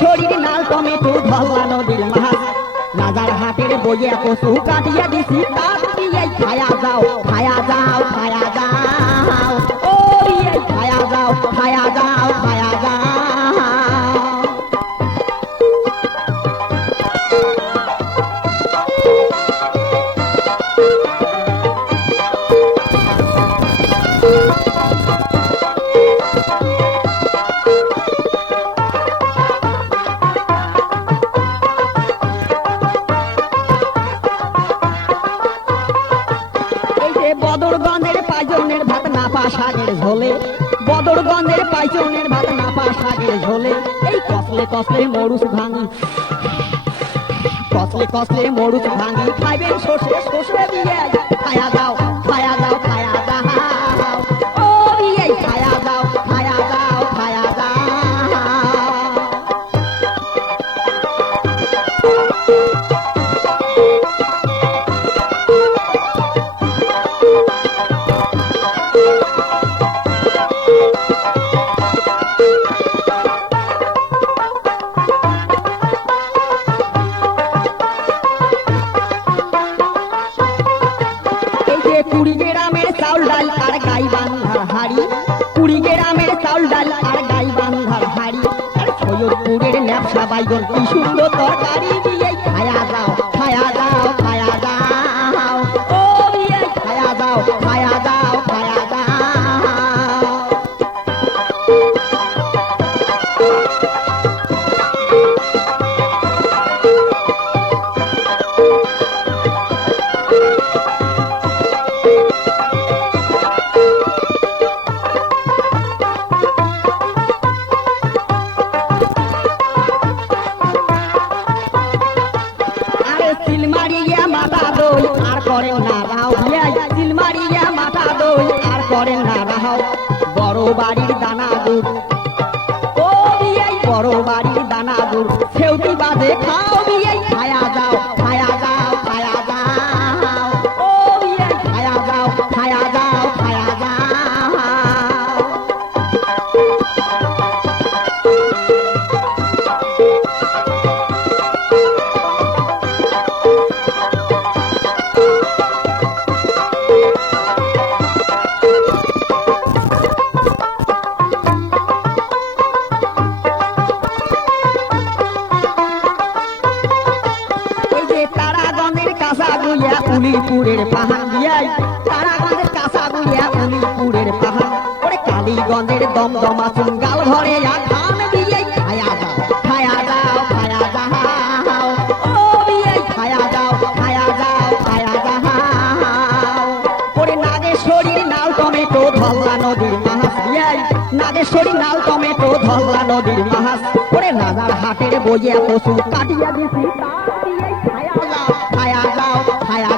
নাগেশ্বরীর নাল tomato Dhalla নদীর মাছ। রাজার হাটের বইয়া পশু কাটিয়া দিছি, তার দিয়ে খায়া যাও খায়া যাও খায়া যাও। ও খায়া যাও খায়া যাও খায়া যাও। এই নাপা শাকের ঝোলে। বদরগঞ্জের পাইচনের ভাত নাপা শাকের ঝোলে। এই কসলে কসলে মরুচ ভাঙি। কসলে কসলে মরুচ ভাঙি। খাইবেন সর্ষে সর্ষে দিয়ে খায়া দাও। চাউল ডাল আর গাই বান্ধার হাড়ি। কুড়ি গ্রামের চাউল ডাল আর গাই বান্ধার হাড়ি। সৈয়দপুরের ন্যাপসা বাইগন কি সুন্দর তরকারি দিয়ে বিয়াই সিলমারিয়া মাথা দই আর করেন না বড় বাড়ির দানা দুধ। বড় বাড়ির দানা দুধ সেউটি বাজে খাও গুইয়া উলিপুরের পাহাড় দিয়াই তারাগঞ্জের কাঁচা গুইয়া উলিপুরের পাহাড়। ওরে কালীগঞ্জের দমদমা চুঙ্গাল ঘরে যাও যাও যাও। যাও যাও যাও। নাগেশ্বরীর নাল টমেটো ধল্লা নদীর নাগেশ্বরী নাল টমেটো ধল্লা নদীর মাছ। ওরে রাজার হাটের বইয়া পশু কাটিয়া দিছি খায়া হায়া